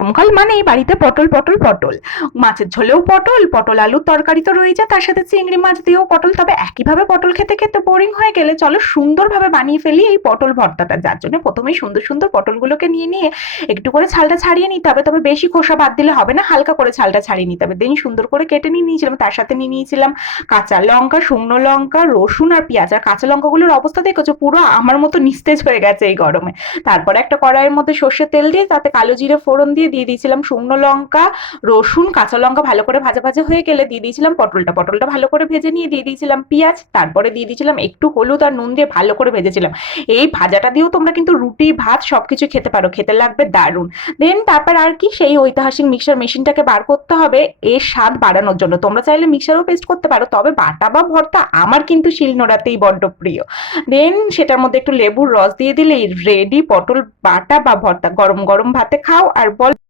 গরমকাল মানেই বাড়িতে পটল পটল পটল, মাছের ঝোলেও পটল, পটল আলুর তরকারি তো রয়েছে, তার সাথে চিংড়ি মাছ দিয়েও পটল। তবে একইভাবে পটল খেতে খেতে বোরিং হয়ে গেলে চলো সুন্দরভাবে বানিয়ে ফেলি এই পটল ভর্তাটা। যার জন্য প্রথমেই সুন্দর সুন্দর পটলগুলোকে নিয়ে নিয়ে একটু করে ছালটা ছাড়িয়ে নিতে হবে, তবে বেশি খোসা বাদ দিলে হবে না, হালকা করে ছালটা ছাড়িয়ে নিতে হবে। দেন সুন্দর করে কেটে নিয়ে নিয়েছিলাম, তার সাথে নিয়ে নিয়েছিলাম কাঁচা লঙ্কা, শুকনো লঙ্কা, রসুন আর পেঁয়াজ। আর কাঁচা লঙ্কাগুলোর অবস্থা দেখেছো, পুরো আমার মতো নিস্তেজ হয়ে গেছে এই গরমে। তারপরে একটা কড়াইয়ের মধ্যে সর্ষের তেল দিয়ে তাতে কালো জিরে ফোড়ন দিয়ে দিয়েছিলাম শুকনো লঙ্কা, রসুন, কাঁচা লঙ্কা ভালো করে ভাজা ভাজা হয়ে গেলে দিয়ে দিয়েছিলাম পটলটা। পটলটা ভালো করে ভেজে নিয়ে দিয়ে দিয়েছিলাম পেঁয়াজ, তারপরে দিয়ে দিয়েছিলাম একটু হলুদ আর নুন দিয়ে ভালো করে ভেজেছিলাম। এই ভাজাটা দিয়েও তোমরা কিন্তু রুটি ভাত সবকিছু খেতে পারো, খেতে লাগবে দারুণ। দেন তারপর আর কি, সেই ঐতিহাসিক মিক্সার মেশিনটাকে বার করতে হবে এর স্বাদ বাড়ানোর জন্য। তোমরা চাইলে মিক্সারও পেস্ট করতে পারো, তবে বাটা বা ভর্তা আমার কিন্তু শিলনোড়াতেই বড্ড প্রিয়। দেন সেটার মধ্যে একটু লেবুর রস দিয়ে দিলেই রেডি পটল বাটা বা ভর্তা। গরম গরম ভাতে খাও আর বল